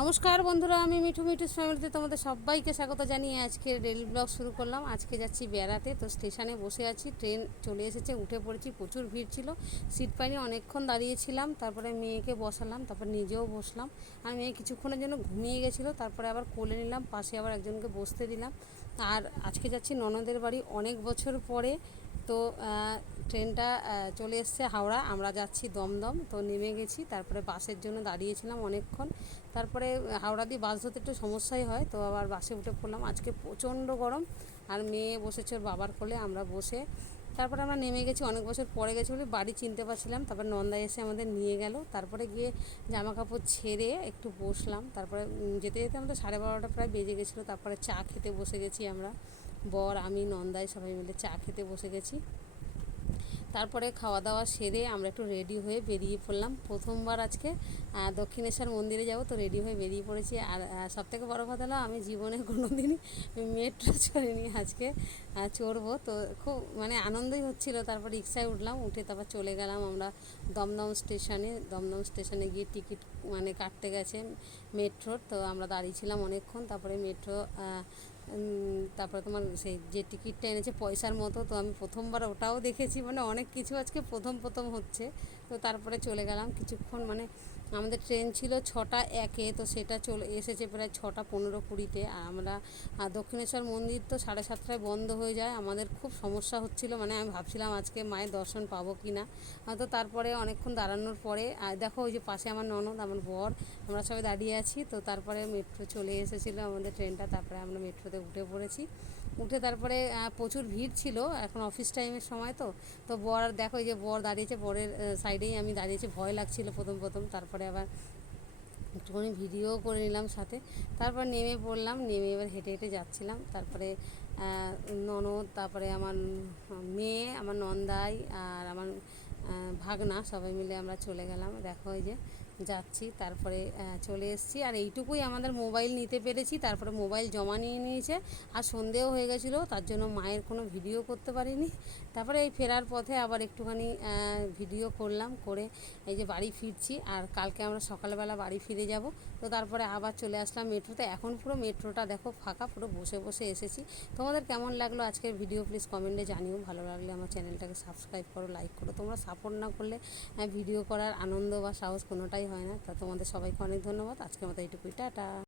নমস্কার বন্ধুরা, আমি মিঠু মিঠু ফ্যামিলিতে তোমাদের সবাইকে স্বাগত জানিয়ে আজকে রেল ব্লগ শুরু করলাম। আজকে যাচ্ছি বেড়াতে, তো স্টেশনে বসে আছি, ট্রেন চলে এসেছে, উঠে পড়েছি, প্রচুর ভিড় ছিল। সিট পাইনি, অনেকক্ষণ দাঁড়িয়েছিলাম, তারপরে মেয়েকে বসালাম, তারপর নিজেও বসলাম। আর মেয়ে কিছুক্ষণের জন্য ঘুমিয়ে গেছিল, তারপরে আবার কোলে নিলাম, পাশে আবার একজনকে বসতে দিলাম। আর আজকে যাচ্ছি ননদের বাড়ি অনেক বছর পরে, তো ট্রেনটা চলে এসছে হাওড়া। আমরা যাচ্ছি দমদম, তো নেমে গেছি। তারপরে বাসের জন্য দাঁড়িয়েছিলাম অনেকক্ষণ। তারপরে হাওড়া দিয়ে বাস ধরতে একটু সমস্যাই হয়, তো আবার বাসে উঠে পড়লাম। আজকে প্রচণ্ড গরম, আর মেয়ে বসেছে ওর বাবার কোলে, আমরা বসে। তারপরে আমরা নেমে গেছি, অনেক বছর পরে গেছি বলে বাড়ি চিনতে পারছিলাম। তারপর নন্দা এসে আমাদের নিয়ে গেল। তারপরে গিয়ে জামা কাপড় ছেড়ে একটু বসলাম। তারপরে যেতে যেতে আমাদের সাড়ে বারোটা প্রায় বেজে গেছিল। তারপরে চা খেতে বসে গেছি আমরা। বর, আমি, নন্দাই সবাই মিলে চা খেতে বসে গেছি। তারপরে খাওয়া দাওয়া সেরে আমরা একটু রেডি হয়ে বেরিয়ে পড়লাম। প্রথমবার আজকে দক্ষিণেশ্বর মন্দিরে যাব তো রেডি হয়ে বেরিয়ে পড়েছি। আর সব থেকে বড়ো কথা হলো আমি জীবনে কোনো দিনই মেট্রো চড়িনি আজকে চড়বো তো খুব মানে আনন্দই হচ্ছিল। তারপর রিক্সায় উঠলাম, উঠে তারপর চলে গেলাম আমরা দমদম স্টেশনে। দমদম স্টেশনে গিয়ে টিকিট মানে কাটতে গেছে মেট্রোর তো আমরা দাঁড়িয়েছিলাম অনেকক্ষণ। তারপরে মেট্রো তারপরে তোমার সেই যে টিকিটটা এনেছে পয়সার মতো, তো আমি প্রথমবার ওটাও দেখেছি। মানে অনেক কিছু আজকে প্রথম প্রথম হচ্ছে। তো তারপরে চলে গেলাম। কিছুক্ষণ মানে আমাদের ট্রেন ছিল ছটা একে, তো সেটা চলে এসেছে প্রায় ছটা পনেরো কুড়িতে। আর আমরা, আর দক্ষিণেশ্বর মন্দির তো সাড়ে সাতটায় বন্ধ হয়ে যায়। আমাদের খুব সমস্যা হচ্ছিল মানে আমি ভাবছিলাম আজকে মায়ের দর্শন পাবো কি না। তো তারপরে অনেকক্ষণ দাঁড়ানোর পরে দেখো ওই যে পাশে আমার ননদ, আমার বর, আমরা সবাই দাঁড়িয়ে আছি। তো তারপরে মেট্রো চলে এসেছিল আমাদের ট্রেনটা, তারপরে আমরা মেট্রোতে উঠে পড়েছি। উঠে তারপরে প্রচুর ভিড় ছিল, এখন অফিস টাইমের সময় তো। তো বর, দেখো এই যে বর দাঁড়িয়েছে, বরের সাইডেই আমি দাঁড়িয়েছি, ভয় লাগছিল প্রথম প্রথম। তারপরে আবার একটুখানি ভিডিও করে নিলাম সাথে। তারপর নেমে পড়লাম, নেমে এবার হেঁটে হেঁটে যাচ্ছিলাম। তারপরে ননদ, তারপরে আমার মেয়ে, আমার নন্দাই আর আমার ভাগনা সবাই মিলে আমরা চলে গেলাম। দেখো ওই যে যাচ্ছি, তারপরে চলে এসেছি। আর এইটুকুই আমাদের মোবাইল নিতে পেরেছি, তারপরে মোবাইল জমা নিয়ে নিয়েছে। আর সন্ধেও হয়ে গেছিল, তার জন্য মায়ের কোনো ভিডিও করতে পারিনি। তারপরে এই ফেরার পথে আবার একটুখানি ভিডিও করলাম, করে এই যে বাড়ি ফিরছি। আর কালকে আমরা সকালবেলা বাড়ি ফিরে যাব। তো তারপরে আবার চলে আসলাম মেট্রোতে। এখন পুরো মেট্রোটা দেখো ফাঁকা, পুরো বসে বসে এসেছি। তোমাদের কেমন লাগল আজকের ভিডিও? প্লিজ কমেন্টে জানিও। ভালো লাগলে আমার চ্যানেলটাকে সাবস্ক্রাইব করো, লাইক করো। তোমরা সাপোর্ট না করলে ভিডিও করার আনন্দ বা সাহস কোনোটাই হয় না তা তোমাদের সবাইকে অনেক ধন্যবাদ। আজকের মতো এইটুকুই টাটা।